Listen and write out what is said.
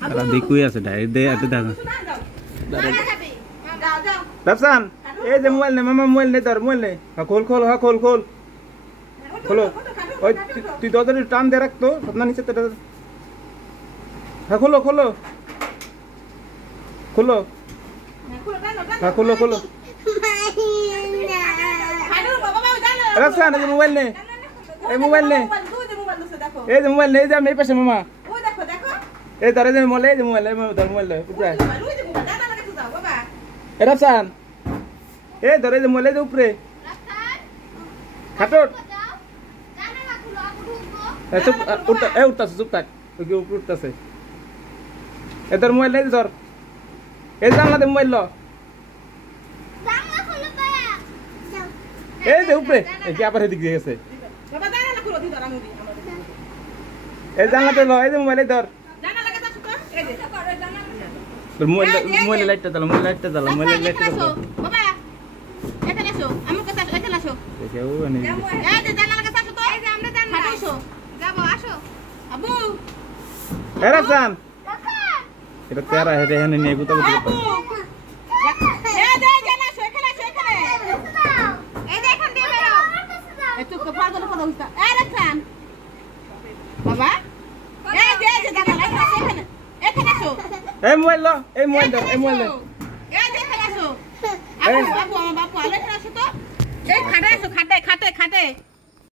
তারা দেখুই আছে ডাইরেক্ট দে এত দাদা রাফসান এই যে মোবাইল নে মামা মোবাইল নে তোর মোবাইল নে খোল খোল হ্যাঁ খোল খোল খোলো ওই তুই দরজাটা টান দিয়ে রাখ তো সবনা নিচে তো হ্যাঁ খোলো খোলো খোলো হ্যাঁ খোলো খোলো রাফসান এই যে মোবাইল নে এই মোবাইল নে এই যে মোবাইল নে এই যে আমি এই পাশে মামা এই ধরে যে মোবাইল এই যে মোবাইল ধর মোবাইল উপরে এ রাফসান এই ধরে যে মোবাইল যে উপরে খাটোট চুপ উঠতা এ উঠতাছে চুপ থাক ওই কি উপরে উঠতাছে এ ধর মোবাইল এই ধর এই জানলা দে মোবাইল ল এই যে উপরে এই কি আবার এদিক দিয়ে গেছে এই জানলাতে ল এই যে মোবাইল ধর মোবাইল লাইটটা জ্বালা মোবাইল লাইটটা জ্বালা মোবাইল লাইটটা জ্বালা বাবা এখানে এসো আমার কাছে এখানে আসো দেখো এনে এই যে জানলা লাগা আসো তো এই যে আমরা জানলা আসো যাবো আসো আবু এ রাফসান এটা তেরা হেরে এখানে নিয়ে গুতা গুতা এই যে জানা আসো এখানে আসো এখানে এই যে এখান দিয়ে বেরো একটু কপাল করে কথা বলতা এই রাফসান বাবা এই যে জানলা লাগা আসো এখানে এখানে আসো এই মোবাইল লো এই মোবাইল দাও এই মোবাইল এই যে এখানে আসো আবু আমার বাপু আলে এখানে আসো তো এই খাটে আসো খাটে খাটে খাটে